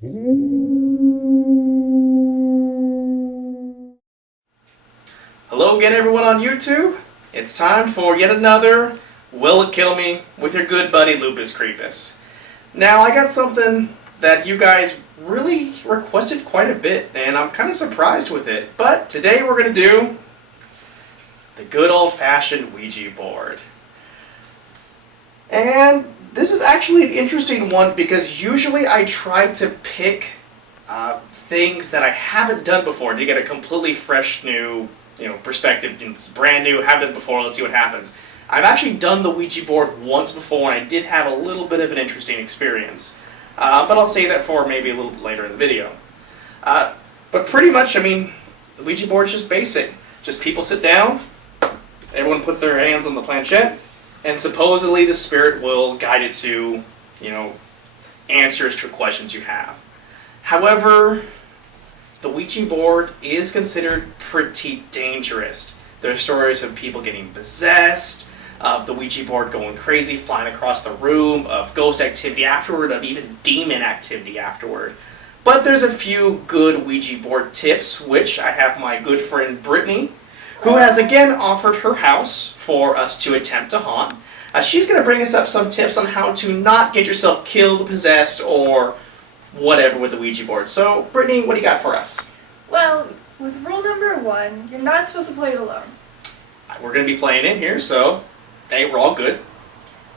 Hello again, everyone on YouTube. It's time for yet another Will It Kill Me with your good buddy Lupus Creepus. Now, I got something that you guys really requested quite a bit, and I'm kind of surprised with it. But today we're going to do the good old-fashioned Ouija board. And this is actually an interesting one because usually I try to pick things that I haven't done before to get a completely fresh new perspective. It's brand new, haven't done it before, let's see what happens. I've actually done the Ouija board once before and I did have a little bit of an interesting experience. But I'll save that for maybe a little bit later in the video. But pretty much, the Ouija board is just basic. Just people sit down, everyone puts their hands on the planchette, and supposedly the spirit will guide it to, answers to questions you have. However, the Ouija board is considered pretty dangerous. There are stories of people getting possessed, of the Ouija board going crazy, flying across the room, of ghost activity afterward, of even demon activity afterward. But there's a few good Ouija board tips, which I have my good friend Brittany, who has again offered her house for us to attempt to haunt. She's going to bring us up some tips on how to not get yourself killed, possessed, or whatever with the Ouija board. So, Brittany, what do you got for us? Well, with rule number 1, you're not supposed to play it alone. We're going to be playing it here, so hey, we're all good.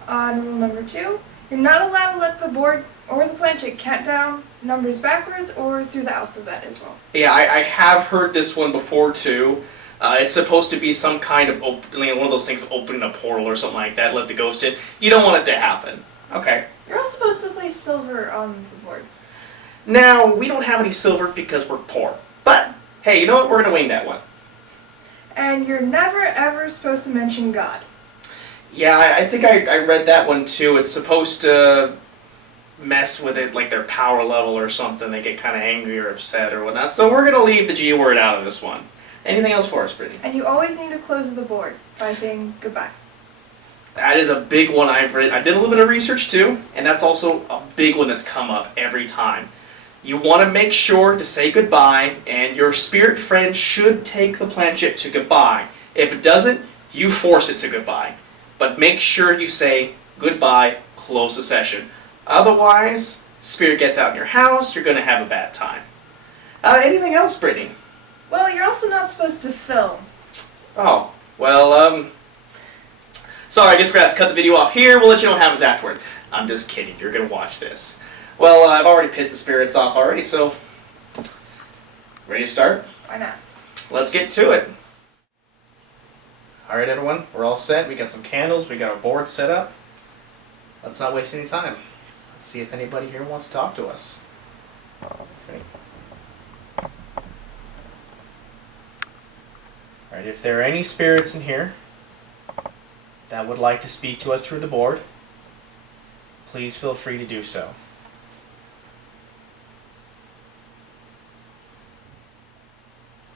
On rule number 2, you're not allowed to let the board or the planchette count down numbers backwards or through the alphabet as well. Yeah, I have heard this one before too. It's supposed to be some kind of one of those things, opening a portal or something like that, let the ghost in. You don't want it to happen. Okay. You're also supposed to place silver on the board. Now, we don't have any silver because we're poor. But, hey, you know what? We're going to wing that one. And you're never ever supposed to mention God. Yeah, I think I read that one too. It's supposed to mess with it, like their power level or something. They get kind of angry or upset or whatnot. So we're going to leave the G word out of this one. Anything else for us, Brittany? And you always need to close the board by saying goodbye. That is a big one I've read. I did a little bit of research too, and that's also a big one that's come up every time. You want to make sure to say goodbye, and your spirit friend should take the planchette to goodbye. If it doesn't, you force it to goodbye. But make sure you say goodbye, close the session. Otherwise, spirit gets out in your house, you're going to have a bad time. Anything else, Brittany? Well, you're also not supposed to film. Oh, well, sorry, I guess we're going to have to cut the video off here. We'll let you know what happens afterward. I'm just kidding. You're going to watch this. Well, I've already pissed the spirits off already, so ready to start? Why not? Let's get to it. Alright, everyone, we're all set. We got some candles. We got our board set up. Let's not waste any time. Let's see if anybody here wants to talk to us. Okay. Alright, if there are any spirits in here that would like to speak to us through the board, please feel free to do so.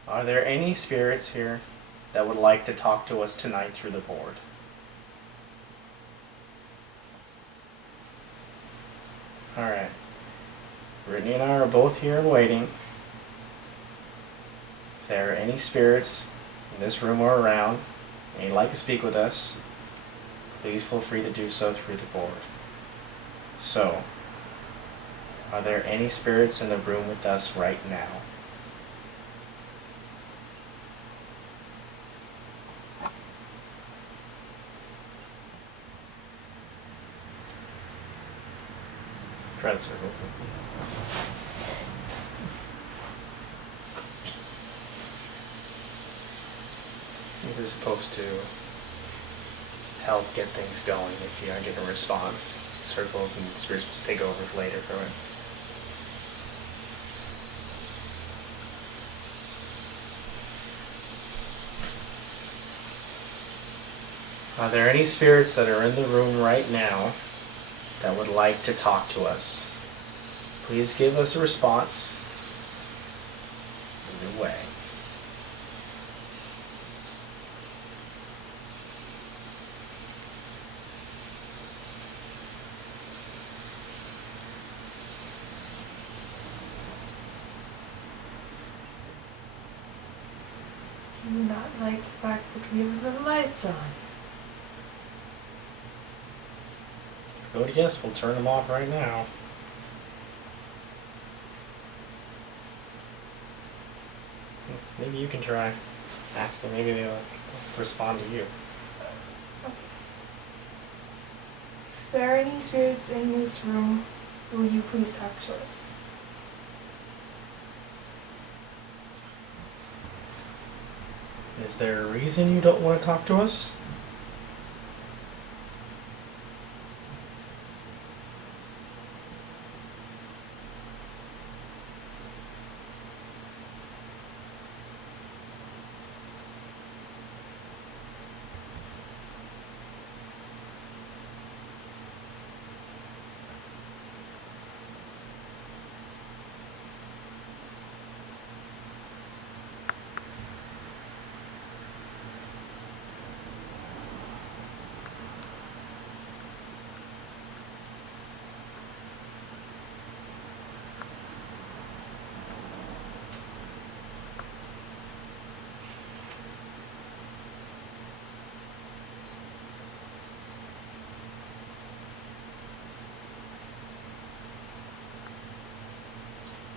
Are there any spirits here that would like to talk to us tonight through the board? Alright. Brittany and I are both here waiting. If there are any spirits in this room or around and you'd like to speak with us, please feel free to do so through the board. So, are there any spirits in the room with us right now? Try the circle. This is supposed to help get things going if you don't get a response. Circles and spirits supposed to take over later from it. Are there any spirits that are in the room right now that would like to talk to us? Please give us a response. Either way. Do you not like the fact that we have the lights on? Vote yes, we'll turn them off right now. Maybe you can try asking. Maybe they'll respond to you. If there are any spirits in this room, will you please talk to us? Is there a reason you don't want to talk to us?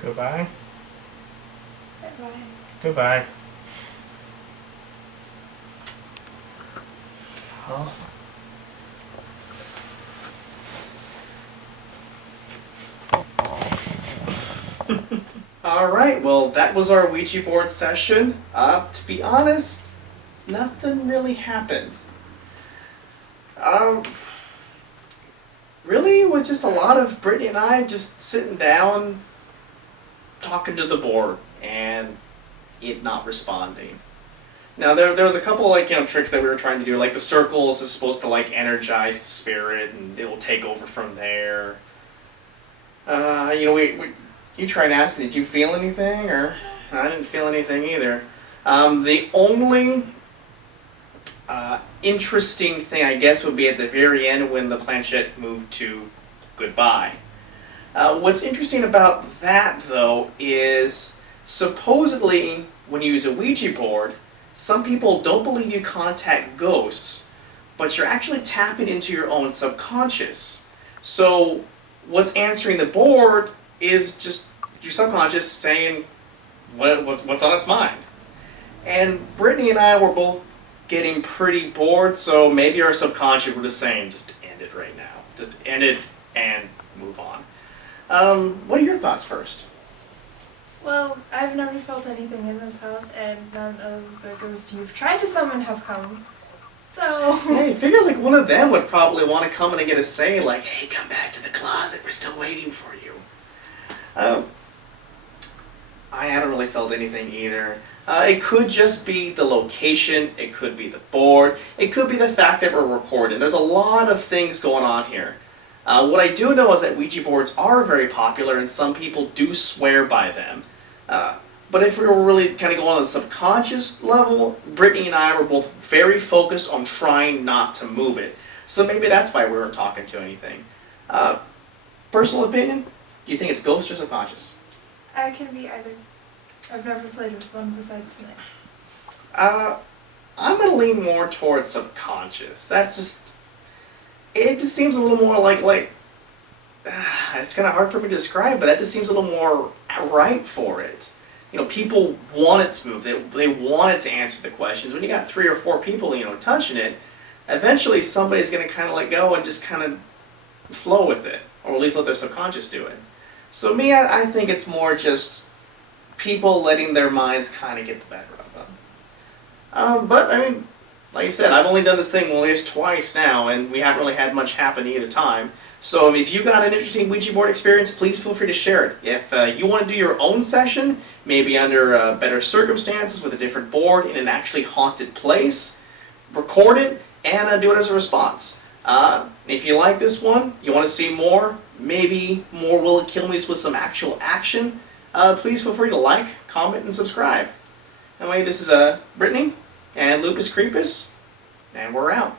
Goodbye. Bye-bye. Goodbye. Well. Alright, well, that was our Ouija board session. To be honest, nothing really happened. Really, it was just a lot of Brittany and I just sitting down, talking to the board, and it not responding. Now, there was a couple, tricks that we were trying to do, like the circles is supposed to, energize the spirit, and it will take over from there. You tried asking, did you feel anything? Or I didn't feel anything either. The only interesting thing, I guess, would be at the very end when the planchette moved to goodbye. What's interesting about that, though, is supposedly when you use a Ouija board, some people don't believe you contact ghosts, but you're actually tapping into your own subconscious. So what's answering the board is just your subconscious saying what's on its mind. And Brittany and I were both getting pretty bored, so maybe our subconscious were just saying, just end it right now. Just end it and move on. What are your thoughts first? Well, I've never felt anything in this house, and none of the ghosts you've tried to summon have come. So... Hey, I figured one of them would probably want to come in and get a say, like, hey, come back to the closet, we're still waiting for you. I haven't really felt anything either. It could just be the location, it could be the board, it could be the fact that we're recording. There's a lot of things going on here. What I do know is that Ouija boards are very popular and some people do swear by them. But if we were really kind of going on the subconscious level, Brittany and I were both very focused on trying not to move it. So maybe that's why we weren't talking to anything. Personal opinion, do you think it's ghost or subconscious? I can be either. I've never played with one besides tonight. I'm going to lean more towards subconscious. It just seems a little more like it's kind of hard for me to describe, but that just seems a little more right for it. People want it to move. They want it to answer the questions. When you got 3 or 4 people, touching it, eventually somebody's going to kind of let go and just kind of flow with it, or at least let their subconscious do it. So me, I think it's more just people letting their minds kind of get the better of them. But, I mean, like I said, I've only done this thing at least twice now, and we haven't really had much happen either time. So if you got an interesting Ouija board experience, please feel free to share it. If you want to do your own session, maybe under better circumstances with a different board in an actually haunted place, record it and do it as a response. If you like this one, you want to see more, maybe more Will It Kill Me's with some actual action, please feel free to like, comment, and subscribe. Anyway, this is Brittany and Lupus Creepus, and we're out.